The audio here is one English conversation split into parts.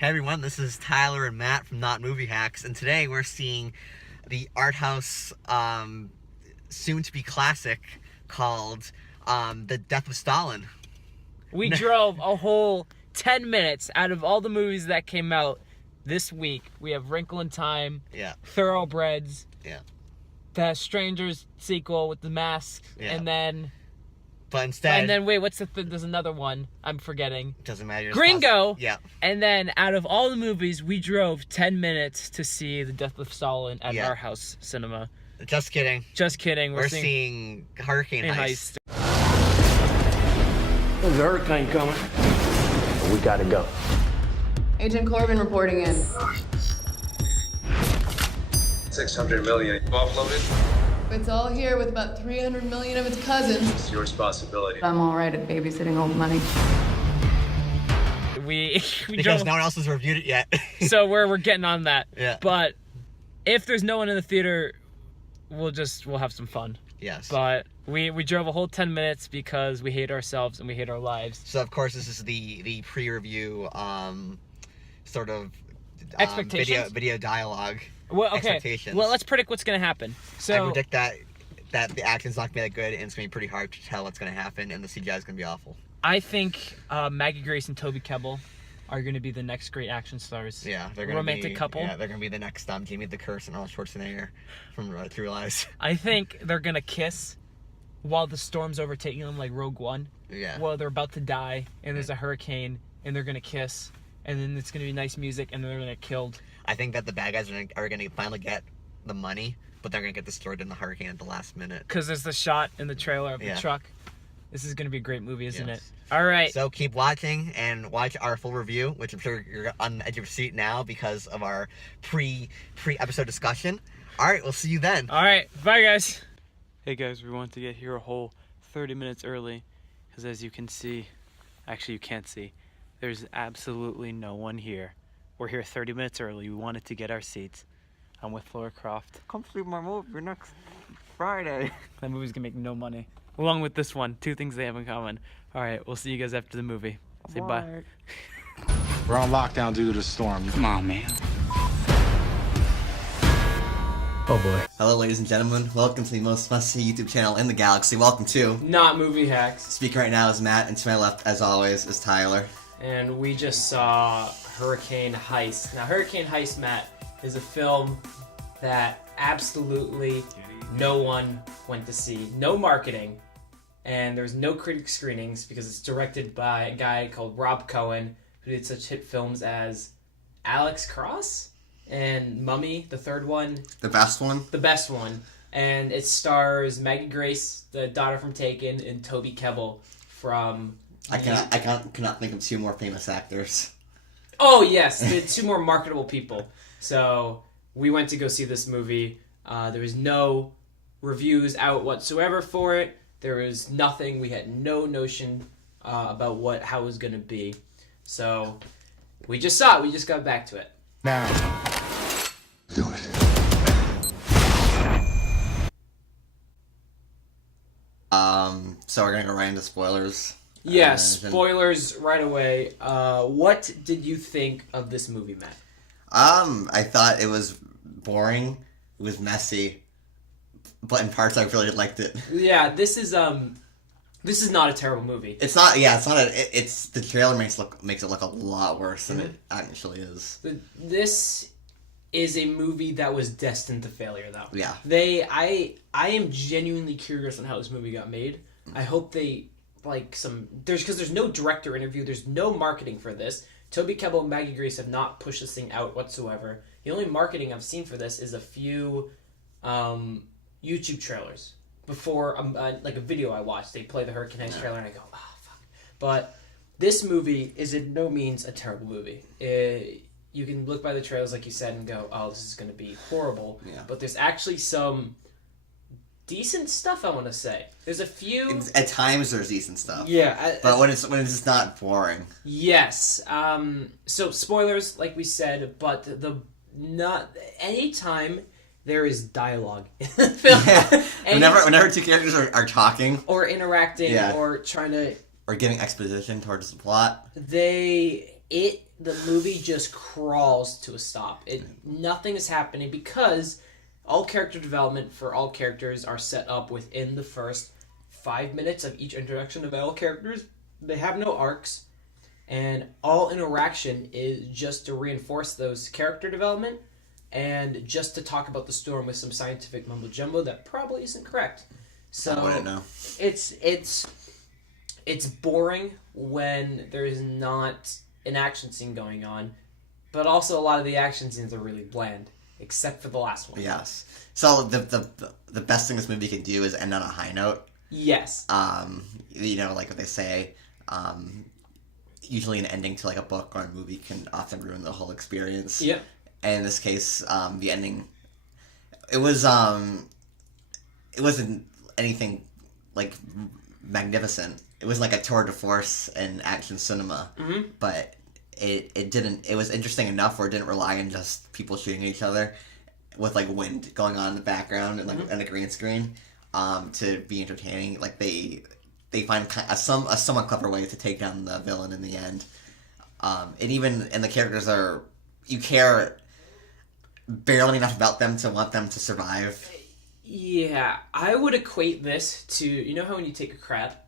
Hey everyone, this is Tyler and Matt from NotMovieHacks, and today we're seeing the art house soon-to-be classic called The Death of Stalin. We drove a whole 10 minutes out of all the movies that came out this week. We have Wrinkle in Time, Thoroughbreds, the Strangers sequel with the mask, and then... But instead... And then, wait, what's there's another one I'm forgetting. Doesn't matter. Gringo! Yeah. And then, out of all the movies, we drove 10 minutes to see The Death of Stalin at our house cinema. Just kidding. Just kidding. We're seeing Hurricane Heist. There's a hurricane coming. We gotta go. Agent Corbin reporting in. 600 million offloaded. It's all here with about 300 million of its cousins. It's your responsibility. I'm all right at babysitting old money. Because no one else has reviewed it yet. So we're getting on that. Yeah. But if there's no one in the theater, we'll have some fun. Yes. But we drove a whole 10 minutes because we hate ourselves and we hate our lives. So of course this is the pre-review sort of expectations, video dialogue. Well, okay. Expectations. Well, let's predict what's gonna happen. So I predict that the action's not gonna be that good, and it's gonna be pretty hard to tell what's gonna happen, and the CGI is gonna be awful. I think Maggie Grace and Toby Kebbell are gonna be the next great action stars. Yeah, they're gonna romantic couple. Yeah, they're gonna be the next Jamie the Curse and Arnold Schwarzenegger from True Lies. I think they're gonna kiss while the storm's overtaking them, like Rogue One. Yeah. While they're about to die, and there's a hurricane, and they're gonna kiss, and then it's gonna be nice music, and then they're gonna get killed. I think that the bad guys are gonna finally get the money, but they're gonna get destroyed in the hurricane at the last minute. Because there's the shot in the trailer of the truck. This is gonna be a great movie, isn't it? All right. So keep watching and watch our full review, which I'm sure you're on the edge of your seat now because of our pre-episode discussion. All right, we'll see you then. All right, bye guys. Hey guys, we wanted to get here a whole 30 minutes early because as you can see, actually you can't see, there's absolutely no one here. We're here 30 minutes early. We wanted to get our seats. I'm with Laura Croft. Come see my movie next Friday. That movie's gonna make no money. Along with this one, two things they have in common. All right, we'll see you guys after the movie. Say bye. We're on lockdown due to the storm. Come on, man. Oh boy. Hello ladies and gentlemen, welcome to the most must-see YouTube channel in the galaxy. Welcome to NotMovieHacks. Speaking right now is Matt, and to my left, as always, is Tyler. And we just saw Hurricane Heist. Now, Hurricane Heist, Matt, is a film that absolutely no one went to see. No marketing, and there's no critic screenings because it's directed by a guy called Rob Cohen, who did such hit films as Alex Cross and Mummy, the third one. The best one? The best one. And it stars Maggie Grace, the daughter from Taken, and Toby Kebbell from... I cannot think of two more famous actors. Oh, yes, the two more marketable people. So, we went to go see this movie. There was no reviews out whatsoever for it. There was nothing. We had no notion about how it was going to be. So, we just saw it. We just got back to it. Now, do it. So we're going to go right into spoilers. Yeah, spoilers right away. What did you think of this movie, Matt? I thought it was boring. It was messy, but in parts I really liked it. Yeah, this is not a terrible movie. It's not. Yeah, it's not. It's the trailer makes it look a lot worse than it actually is. This is a movie that was destined to failure, though. Yeah. I am genuinely curious on how this movie got made. I hope they. Because there's no director interview, there's no marketing for this. Toby Kebbell and Maggie Grace have not pushed this thing out whatsoever. The only marketing I've seen for this is a few YouTube trailers. Before, a video I watched, they play the Hurricane Heist trailer and I go, oh, fuck. But this movie is in no means a terrible movie. You can look by the trailers, like you said, and go, oh, this is going to be horrible. Yeah. But there's actually some... decent stuff, I want to say. There's a few... At times there's decent stuff. Yeah. But when it's just not boring. Yes. So, spoilers, like we said, but anytime there is dialogue in the film... Yeah. Whenever two characters are talking... Or interacting, or trying to... Or giving exposition towards the plot. the movie just crawls to a stop. Nothing is happening because all character development for all characters are set up within the first 5 minutes of each introduction of all characters. They have no arcs, and all interaction is just to reinforce those character development and just to talk about the storm with some scientific mumbo jumbo that probably isn't correct. So I wouldn't know. It's boring when there's not an action scene going on, but also a lot of the action scenes are really bland, except for the last one. Yes. So the best thing this movie can do is end on a high note. Yes. You know, like what they say, usually an ending to like a book or a movie can often ruin the whole experience. Yep. And in this case, the ending, it wasn't anything like magnificent. It was like a tour de force in action cinema, but it didn't. It was interesting enough where it didn't rely on just people shooting at each other with like wind going on in the background and like and a green screen to be entertaining. Like they find a somewhat clever way to take down the villain in the end, and the characters you care barely enough about them to want them to survive. Yeah, I would equate this to, you know how when you take a crap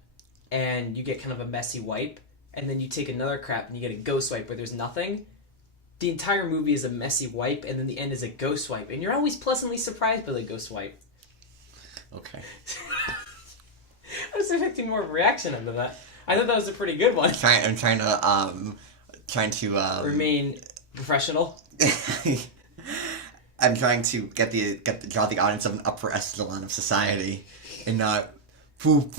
and you get kind of a messy wipe, and then you take another crap and you get a ghost wipe where there's nothing? The entire movie is a messy wipe, and then the end is a ghost wipe, and you're always pleasantly surprised by the ghost wipe. Okay. I was expecting more of a reaction under that. I thought that was a pretty good one. I'm trying to Remain professional. I'm trying to draw the audience of an upper echelon of society, and not poop.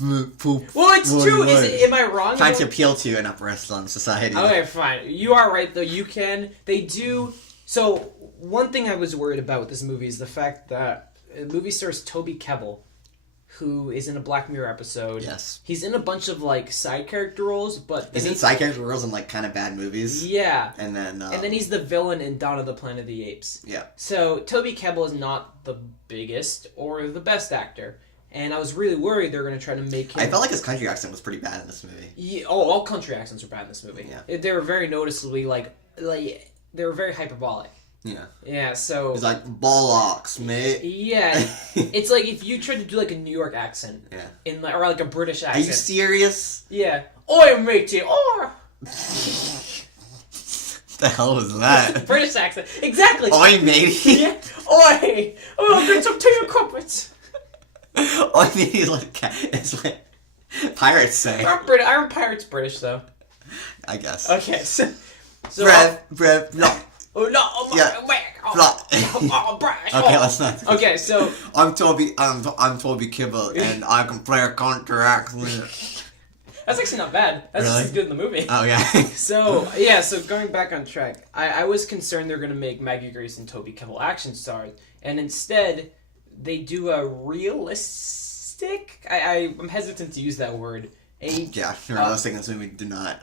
Well, it's true. Am I wrong? Trying to appeal to an upper echelon of society. Okay, fine. You are right, though. You can. They do. So, one thing I was worried about with this movie is the fact that the movie stars Toby Kebbell, who is in a Black Mirror episode. Yes. He's in a bunch of, like, side character roles, but... He's in side character roles in, like, kind of bad movies. Yeah. And then he's the villain in Dawn of the Planet of the Apes. Yeah. So, Toby Kebbell is not the biggest or the best actor. And I was really worried they were going to try to make him... I felt like his country accent was pretty bad in this movie. Yeah, all country accents were bad in this movie. Yeah. They were very noticeably, like, they were very hyperbolic. Yeah. Yeah, so... He's like, bollocks, mate. Yeah. It's like if you tried to do, like, a New York accent. Yeah. Or, like, a British accent. Are you serious? Yeah. Oi, matey, oi! The hell was that? British accent. Exactly. Oi, matey. Yeah. Oi! Oh, get some tea and crumpets. Oi, matey is like pirates say. Aren't pirates British, though? I guess. Okay, so Brev, no. Oh, no, oh, my, Yeah. Okay, let's not. Okay, so... I'm Toby Kebbell, and I can play a country accent. That's actually not bad. That's Really? just as good in the movie. Oh, yeah. So going back on track, I was concerned they're going to make Maggie Grace and Toby Kebbell action stars, and instead, they do a realistic... I'm hesitant to use that word. Yeah, realistic in this movie do not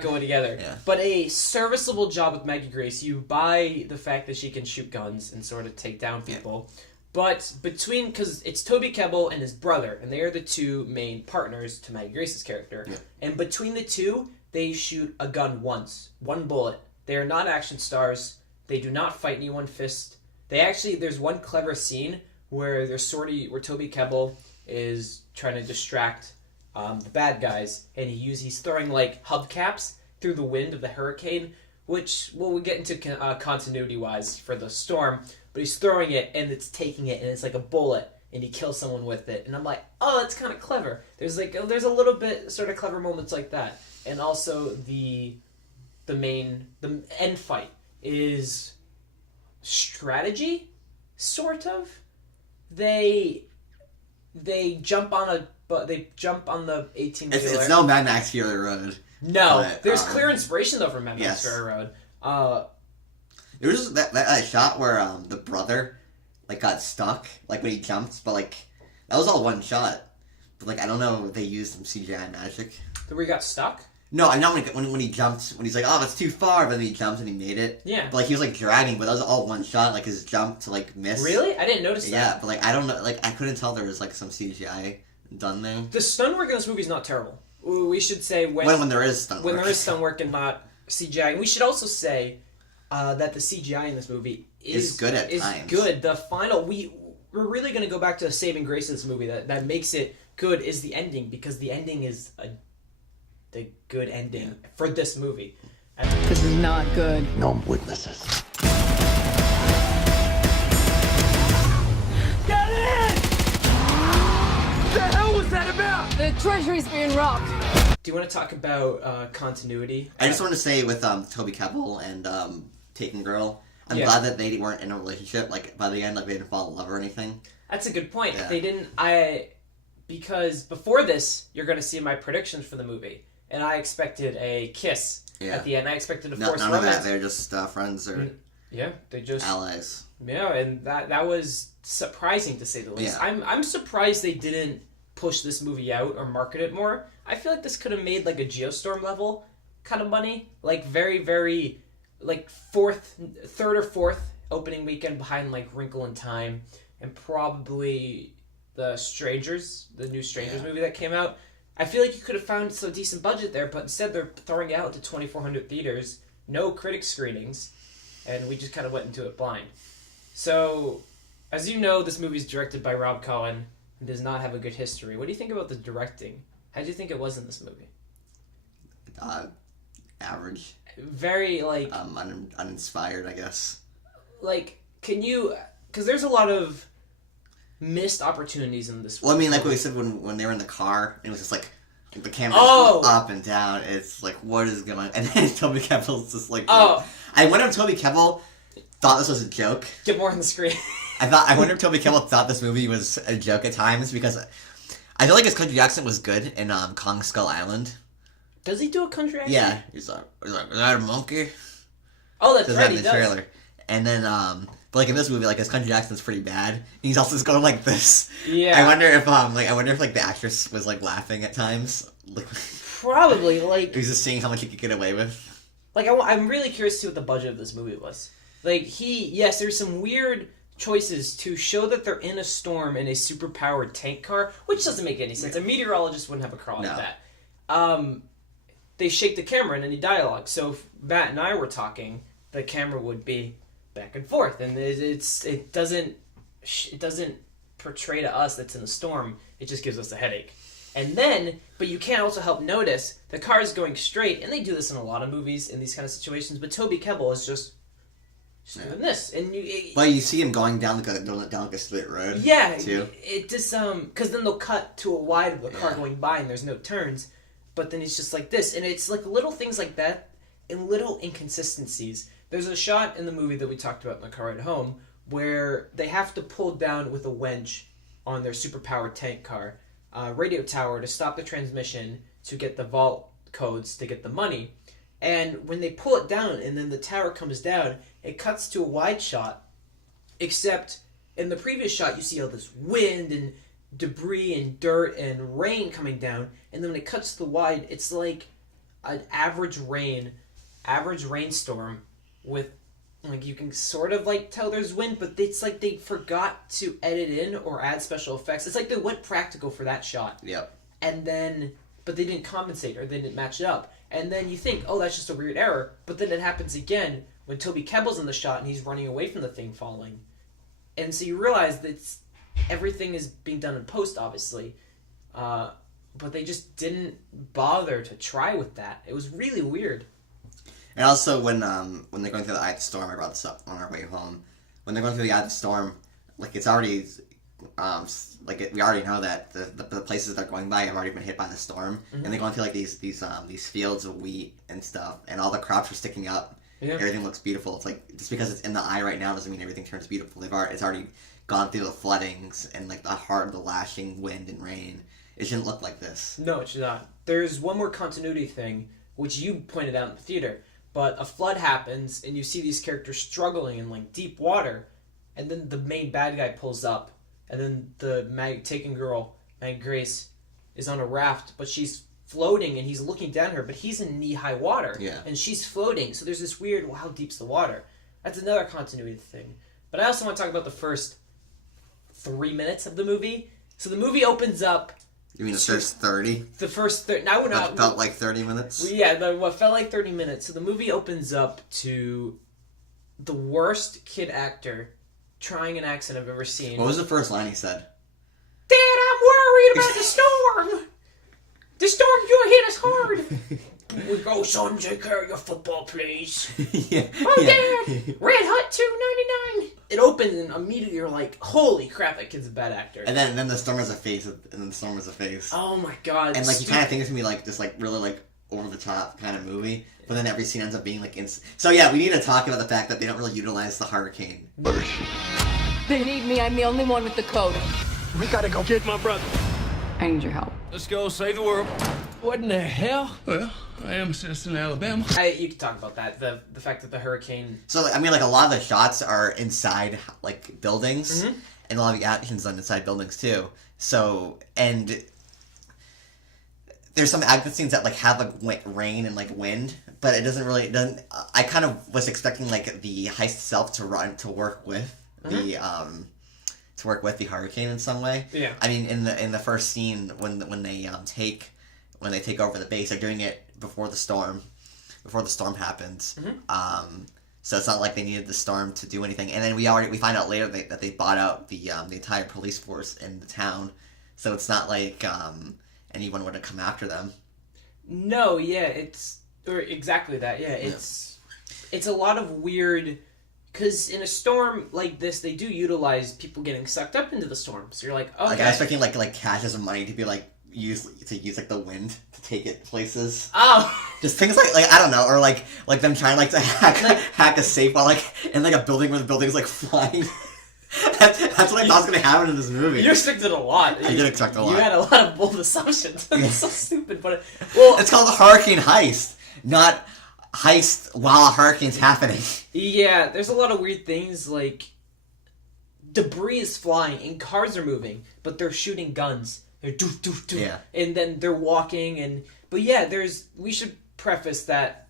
go together. Yeah. But a serviceable job with Maggie Grace, you buy the fact that she can shoot guns and sort of take down people. Yeah. But because it's Toby Kebbell and his brother, and they are the two main partners to Maggie Grace's character. Yeah. And between the two, they shoot a gun once, one bullet. They are not action stars. They do not fight anyone fist. There's one clever scene where where Toby Kebbell is trying to distract the bad guys, and he's throwing like hubcaps through the wind of the hurricane, which we'll get into continuity wise for the storm. But he's throwing it, and it's taking it, and it's like a bullet, and he kills someone with it. And I'm like, oh, that's kind of clever. There's a little bit sort of clever moments like that, and also the end fight is strategy, sort of. They jump on the 18-wheeler. It's no Mad Max Fury Road. No, but, there's clear inspiration though from Mad Max yes. Fury Road. There was that shot where the brother like got stuck like when he jumped, but like that was all one shot. But like I don't know if they used some CGI magic. Where he got stuck? No, I know when he jumped, when he's like, oh, that's too far, but then he jumped and he made it. Yeah. But like he was like dragging, but that was all one shot, like his jump to like miss. Really? I didn't notice that. Yeah, but like I don't know, like I couldn't tell there was like some CGI done there. The stunt work in this movie is not terrible. We should say when there is stunt work. When there is stunt work and not CGI. And we should also say that the CGI in this movie is good at times. Good. The final we're really going to go back to the saving grace of this movie that makes it good is the ending, because the ending is the good ending for this movie. This is not good. No witnesses. Get in! What the hell was that about? The treasury's being robbed. Do you want to talk about continuity? I just want to say with Toby Kebbell and Taken Girl, I'm glad that they weren't in a relationship. Like by the end, like they didn't fall in love or anything. That's a good point. Yeah. They didn't. Because before this, you're going to see my predictions for the movie, and I expected a kiss at the end. I expected a forced none romance. of that. They're just friends or they just allies. Yeah, and that was surprising to say the least. Yeah. I'm surprised they didn't push this movie out or market it more. I feel like this could have made like a Geostorm level kind of money, like very, very, like third or fourth opening weekend behind like Wrinkle in Time and probably the new Strangers movie that came out. I feel like you could have found some decent budget there, but instead they're throwing it out to 2,400 theaters, no critic screenings, and we just kind of went into it blind. So, as you know, this movie is directed by Rob Cohen and does not have a good history. What do you think about the directing? How do you think it was in this movie? Average. Very, like... uninspired, I guess. Like, can you... Because there's a lot of missed opportunities in this. Well, I mean, like what we said when they were in the car, it was just like the camera up and down. It's like, what is going on? And then Toby Kebbell's just like, I wonder if Toby Kebbell thought this was a joke. Get more on the screen. I wonder if Toby Kebbell thought this movie was a joke at times, because I feel like his country accent was good in Kong Skull Island. Does he do a country accent? Yeah, he's like, is that a monkey? Oh, that's does right, that in the trailer. And then, but like in this movie, like his country accent's pretty bad. He's also just going like this. Yeah. I wonder if the actress was like laughing at times. Like, probably, like. He's just seeing how much he could get away with. Like, I'm really curious to see what the budget of this movie was. Like, yes, there's some weird choices to show that they're in a storm in a super-powered tank car, which doesn't make any sense. A meteorologist wouldn't have a car like that. They shake the camera in any dialogue. So if Matt and I were talking, the camera would be back and forth, and it doesn't portray to us that's in a storm. It just gives us a headache. And then, but you can't also help notice the car is going straight, and they do this in a lot of movies in these kind of situations. But Toby Kebbell is just doing this, and you see him going down like a straight road. Yeah, too. It just because then they'll cut to a wide of the car going by, and there's no turns. But then it's just like this, and it's like little things like that, and little inconsistencies. There's a shot in the movie that we talked about in the car ride home where they have to pull down with a winch on their super-powered tank car radio tower to stop the transmission to get the vault codes to get the money. And when they pull it down and then the tower comes down, it cuts to a wide shot, except in the previous shot you see all this wind and debris and dirt and rain coming down, and then when it cuts to the wide, it's like an average rainstorm with, like, you can sort of like tell there's wind, but it's like they forgot to edit in or add special effects. It's like they went practical for that shot. Yep. And then, but they didn't compensate or they didn't match it up. And then you think, oh, that's just a weird error. But then it happens again when Toby Kebbell's in the shot and he's running away from the thing falling. And so you realize that everything is being done in post, obviously. But they just didn't bother to try with that. It was really weird. And also when they're going through the eye of the storm, I brought this up on our way home. When they're going through the eye of the storm, like it's already, we already know that the places they're going by have already been hit by the storm, and they're going through like these fields of wheat and stuff, and all the crops are sticking up. Yeah. Everything looks beautiful. It's like just because it's in the eye right now doesn't mean everything turns beautiful. It's already gone through the floodings and like the lashing wind and rain. It shouldn't look like this. No, it should not. There's one more continuity thing, which you pointed out in the theater. But a flood happens, and you see these characters struggling in like deep water, and then the main bad guy pulls up, and then the taken girl, Maggie Grace, is on a raft, but she's floating, and he's looking down at her, but he's in knee-high water, and she's floating. So there's this weird, well, how deep's the water? That's another continuity thing. But I also want to talk about the first 3 minutes of the movie. So the movie opens up You mean the first 30? The first 30. Now we're not. What felt like 30 minutes? Yeah, what felt like 30 minutes. So the movie opens up to the worst kid actor trying an accent I've ever seen. What was the first line he said? Dad, I'm worried about the storm. The storm's gonna hit us hard. We go, son, take care of your football, please. Yeah. Oh, Dad, Red Hot $2.99. It opens and immediately you're like, holy crap, that kid's a bad actor. And then the storm has a face, and then the storm has a face. Oh my god. And like you kind of think it's gonna be like this, like really like over the top kind of movie, but then every scene ends up being like So yeah, we need to talk about the fact that they don't really utilize the hurricane. They need me. I'm the only one with the code. We gotta go get my brother. I need your help. Let's go save the world. What in the hell? Well, I am a citizen of Alabama. You can talk about that. The fact that the hurricane. So I mean, like a lot of the shots are inside like buildings, Mm-hmm. and a lot of the action's done inside buildings too. So and there's some action scenes that like have like rain and like wind, but it doesn't. I kind of was expecting like the heist itself to work with the the hurricane in some way. Yeah. I mean, in the first scene when they take over the base, they're doing it before the storm happens. So it's not like they needed the storm to do anything. And then we find out later that they bought out the entire police force in the town. So it's not like anyone would have come after them. No, yeah, or exactly that. Yeah, it's a lot of weird. Because in a storm like this, they do utilize people getting sucked up into the storm. So you're like, okay. Like I was expecting like cash as money to be like use like the wind to take it places. Oh, just things like I don't know, or like them trying like to hack a safe while like in like a building where the building's like flying. That's what I thought was gonna happen in this movie. You expected a lot. I did expect a lot. You had a lot of bold assumptions. It's so stupid, but it's called a hurricane heist, not heist while a hurricane's happening. Yeah, there's a lot of weird things like debris is flying and cars are moving, but they're shooting guns. They're doof doof doof, yeah. And then they're walking but yeah, we should preface that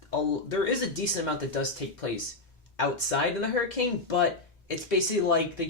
there is a decent amount that does take place outside in the hurricane, but it's basically like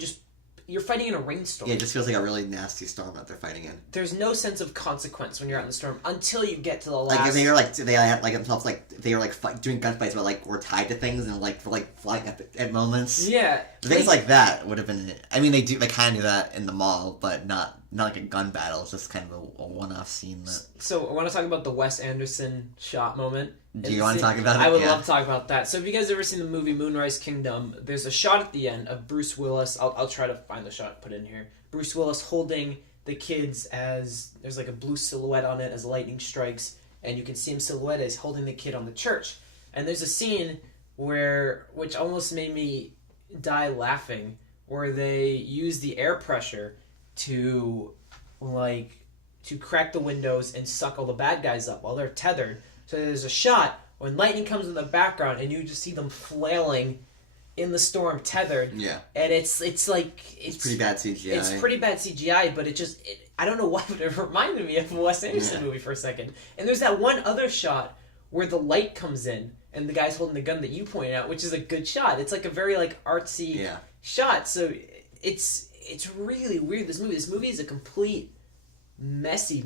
you're fighting in a rainstorm. Yeah, it just feels like a really nasty storm that they're fighting in. There's no sense of consequence when you're out in the storm until you get to the last. Like they had like themselves like they were like doing gunfights, but like were tied to things and like were like flying at moments. Yeah, things like that would have been. I mean, they kind of do that in the mall, but not like a gun battle. It's just kind of a one-off scene. So I want to talk about the Wes Anderson shot moment. Do you want to talk about it? I would love to talk about that. So if you guys ever seen the movie Moonrise Kingdom, there's a shot at the end of Bruce Willis. I'll try to find the shot, put it in here. Bruce Willis holding the kids as there's like a blue silhouette on it as lightning strikes, and you can see him silhouette as holding the kid on the church. And there's a scene which almost made me die laughing, where they use the air pressure to crack the windows and suck all the bad guys up while they're tethered. So there's a shot when lightning comes in the background and you just see them flailing in the storm tethered. Yeah. And it's pretty bad CGI. It's pretty bad CGI, but I don't know why, but it reminded me of a Wes Anderson movie for a second. And there's that one other shot where the light comes in and the guy's holding the gun that you pointed out, which is a good shot. It's like a very like artsy shot. So it's really weird. This movie is a complete messy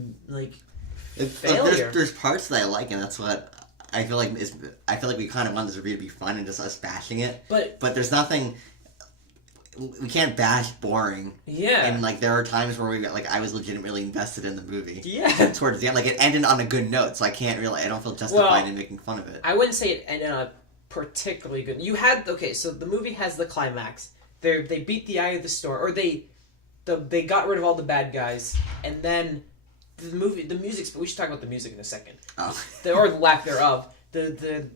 failure. There's parts that I like, and that's what I feel like we kind of want this review to be fun and just us bashing it. But there's nothing. We can't bash boring. Yeah. And like there are times where I was legitimately invested in the movie. Yeah. Towards the end, like it ended on a good note, so I don't feel justified in making fun of it. I wouldn't say it ended on a particularly good. So the movie has the climax. They beat the eye of the storm, or they got rid of all the bad guys, and then the music. We should talk about the music in a second. Oh. Or the lack thereof. They're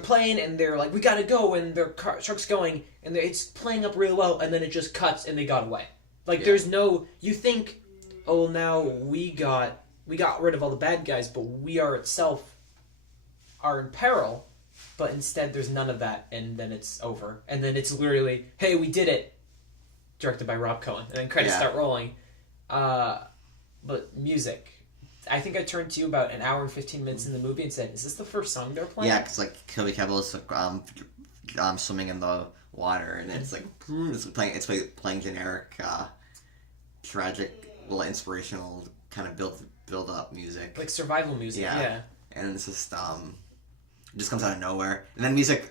playing, and they're like, we gotta go, and their truck's going, and it's playing up really well, and then it just cuts, and they got away. There's no. You think, oh, now we got rid of all the bad guys, but we itself are in peril. But instead, there's none of that, and then it's over. And then it's literally, hey, we did it, directed by Rob Cohen. And then credits start rolling. But music. I think I turned to you about an hour and 15 minutes in the movie and said, is this the first song they're playing? Yeah, because Toby Kebbell is swimming in the water, and it's playing generic, tragic, little inspirational kind of build up music. Like survival music, yeah. And it's just it just comes out of nowhere. And then music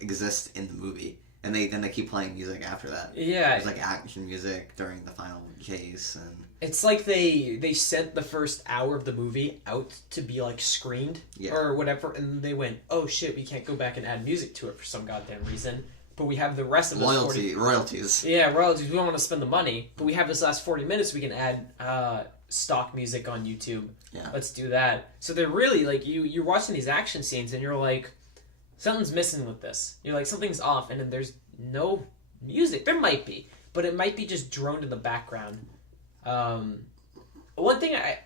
exists in the movie. And then they keep playing music after that. Yeah. There's like action music during the final chase, and it's like they sent the first hour of the movie out to be like screened or whatever, and they went, "Oh shit, we can't go back and add music to it for some goddamn reason." But we have the rest of this royalties. Yeah, royalties. We don't want to spend the money, but we have this last 40 minutes. We can add stock music on YouTube. Yeah. Let's do that. So they're really like you're watching these action scenes, and you're like, something's missing with this. You're like, something's off, and then there's no music. There might be, but it might be just droned in the background. One thing I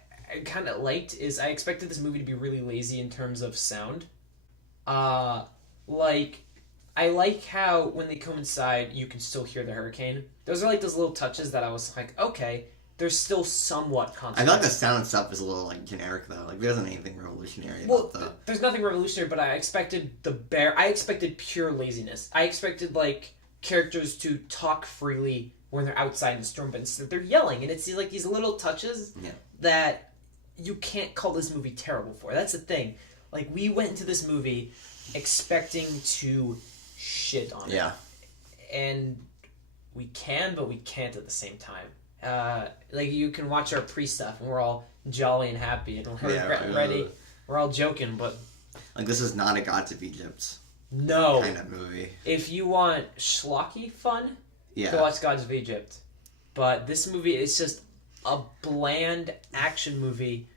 kind of liked is I expected this movie to be really lazy in terms of sound. Like, I like how when they come inside, you can still hear the hurricane. Those are like those little touches that I was like, okay, there's still somewhat constant. I feel like the sound itself is a little like generic though. Like there isn't anything revolutionary about the. There's nothing revolutionary, but I expected I expected pure laziness. I expected like characters to talk freely when they're outside in the storm, but instead they're yelling, and it's like these little touches that you can't call this movie terrible for. That's the thing. Like, we went into this movie expecting to shit on it. And we can, but we can't at the same time. Like, you can watch our pre-stuff, and we're all jolly and happy, and we're ready. We're all joking, but... Like, this is not a Gods of Egypt kind of movie. If you want schlocky fun, go watch Gods of Egypt. But this movie is just a bland action movie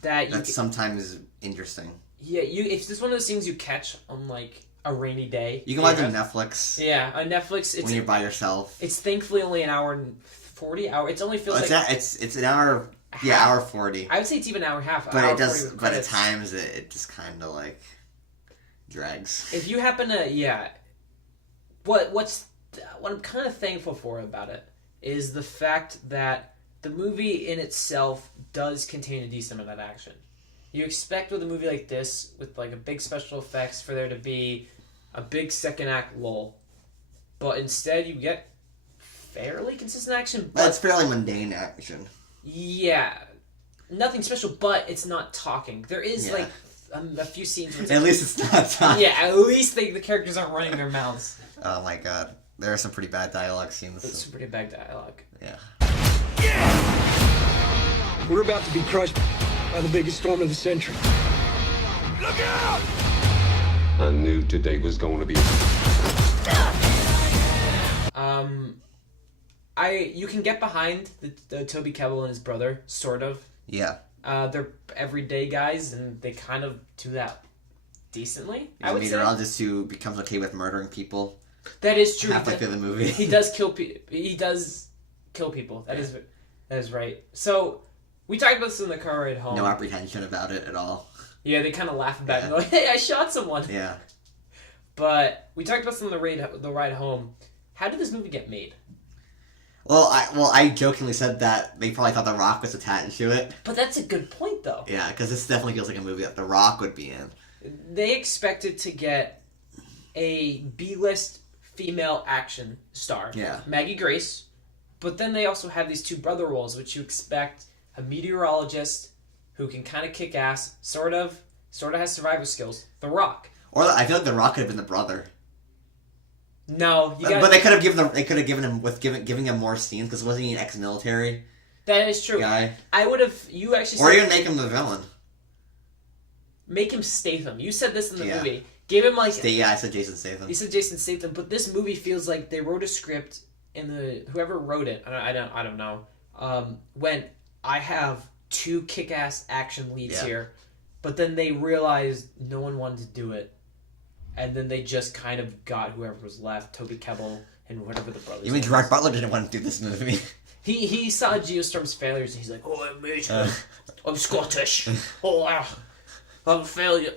that's sometimes interesting. Yeah, if this is one of those things you catch on like a rainy day, you can watch it on Netflix. Yeah, on Netflix. It's, when you're by yourself, it's thankfully only an hour and 40 hours. It only feels like it's an hour. Yeah, hour 40. I would say it's even an hour and a half. But it does. But at times it just kind of like drags. If you happen to, what I'm kind of thankful for about it is the fact that the movie in itself does contain a decent amount of action. You expect with a movie like this, with like a big special effects, for there to be a big second act lull, but instead you get fairly consistent action. But it's fairly mundane action. Yeah, nothing special, but it's not talking. There is like a few scenes. Where at least it's not talking. Yeah, at least the characters aren't running their mouths. Oh my god, there are some pretty bad dialogue scenes. There's some pretty bad dialogue. Yeah. We're about to be crushed by the biggest storm of the century. Look out! I knew today was going to be. You can get behind the Toby Kebbell and his brother, sort of. Yeah. They're everyday guys, and they kind of do that decently. He's a meteorologist who becomes okay with murdering people. That is true. Halfway through the movie, he does kill people. That is right. So we talked about this in the car ride home. No apprehension about it at all. Yeah, they kind of laugh about it and go, "Hey, I shot someone." Yeah. But we talked about this on the ride home. How did this movie get made? Well, I jokingly said that they probably thought The Rock was attached to it. But that's a good point, though. Yeah, because this definitely feels like a movie that The Rock would be in. They expected to get a B-list female action star, Maggie Grace, but then they also have these two brother roles, which you expect a meteorologist who can kind of kick ass, sort of has survival skills, The Rock. Or I feel like The Rock could have been the brother. No, but they could have given him more scenes because wasn't he an ex-military? That is true. Guy. I would have. You actually. Or even make him the villain. Make him Statham. You said this in the movie. Give him like. I said Jason Statham. You said Jason Statham, but this movie feels like they wrote a script and whoever wrote it, I don't know. When I have two kick-ass action leads here, but then they realized no one wanted to do it. And then they just kind of got whoever was left, Toby Kebbell and whatever the brothers. You mean Gerard Butler didn't want to do this movie? He saw Geostorm's failures and he's like, "Oh, I'm major. I'm Scottish. Oh, I'm a failure."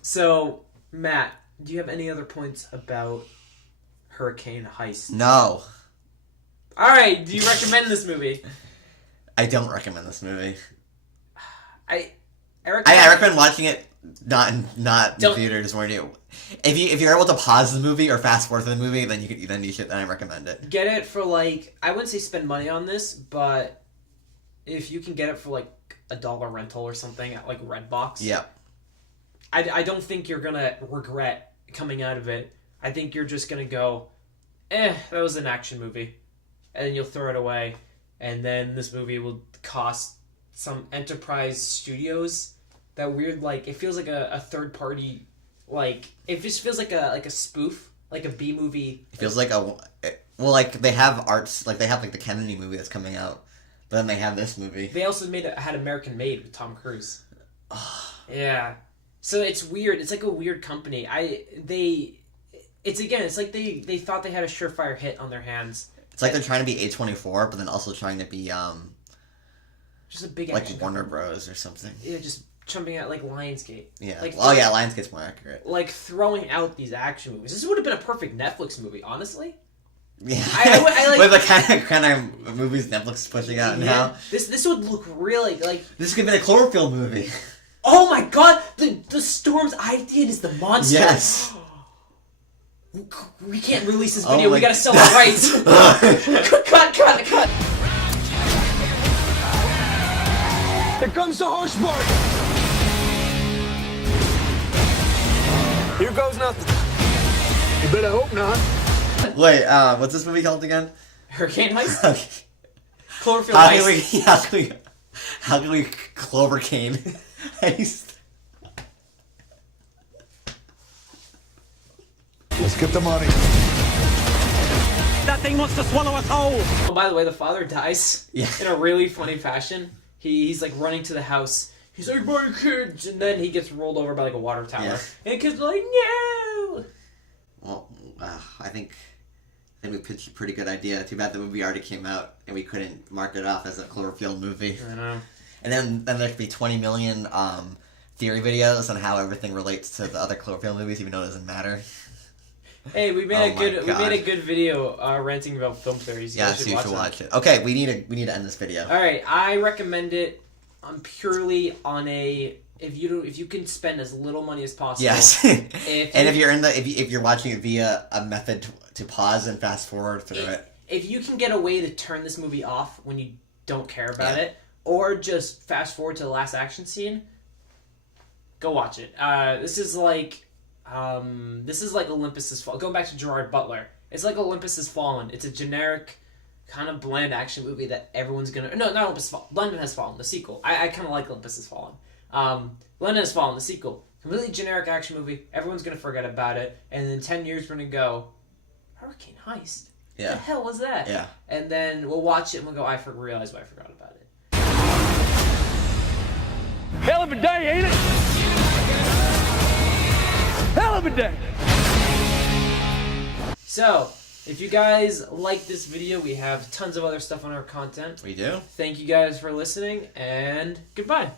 So, Matt, do you have any other points about Hurricane Heist? No. All right. Do you recommend this movie? I don't recommend this movie. I recommend watching it not in theaters where if you're able to pause the movie or fast forward through the movie, then I recommend it. Get it for like, I wouldn't say spend money on this, but if you can get it for like $1 rental or something at like Redbox. Yeah. I don't think you're gonna regret coming out of it. I think you're just gonna go, that was an action movie, and then you'll throw it away, and then this movie will cost some Enterprise Studios that weird, like, it feels like a third party, like, it just feels like a spoof, like a B movie. It feels like like they have arts, like they have like the Kennedy movie that's coming out, but then they have this movie. They also had American Made with Tom Cruise. Yeah. So it's weird. It's like a weird company. It's like they thought they had a surefire hit on their hands. It's like they're trying to be A24, but then also trying to be just a big like action Warner company. Bros or something. Yeah, just jumping out like Lionsgate. Yeah. Like, yeah, Lionsgate's more accurate. Like throwing out these action movies. This would have been a perfect Netflix movie, honestly. Yeah. I like with the kind of movies Netflix is pushing out now. This would look really like. This could be a Cloverfield movie. Oh my god! The Storm's idea is the monster. Yes. We can't release this video. Oh we gotta sell the rights. Cut. Here comes the horse board. Here goes nothing. You better hope not. Wait, what's this movie called again? Hurricane Heist? Cloverfield Heist. How can we Clover Cane Heist? Let's get the money. That thing wants to swallow us whole. Oh, by the way, the father dies in a really funny fashion. He's like running to the house. He's like, my kids! And then he gets rolled over by like a water tower. Yeah. And the kids are like, no! Well, I think we pitched a pretty good idea. Too bad the movie already came out and we couldn't mark it off as a Cloverfield movie. I know. And then there could be 20 million theory videos on how everything relates to the other Cloverfield movies, even though it doesn't matter. Hey, we made a good video ranting about film theories. You should watch it. Okay, we need to end this video. All right, I recommend it. Purely on a if you can spend as little money as possible. Yes. If you're watching it via a method to pause and fast forward through it. If you can get a way to turn this movie off when you don't care about it, or just fast forward to the last action scene, go watch it. This is like Olympus Has Fallen. Going back to Gerard Butler, it's like Olympus Has Fallen. It's a generic, kind of bland action movie that everyone's gonna. No, not Olympus Has Fallen. London Has Fallen, the sequel. I kind of like Olympus Has Fallen. London Has Fallen, the sequel. Completely generic action movie. Everyone's gonna forget about it, and in 10 years we're gonna go, Hurricane Heist. Yeah. What the hell was that? Yeah. And then we'll watch it and we'll go, realize why I forgot about it. Hell of a day, ain't it? Hell of a day. So, if you guys like this video, we have tons of other stuff on our content. We do. Thank you guys for listening, and goodbye.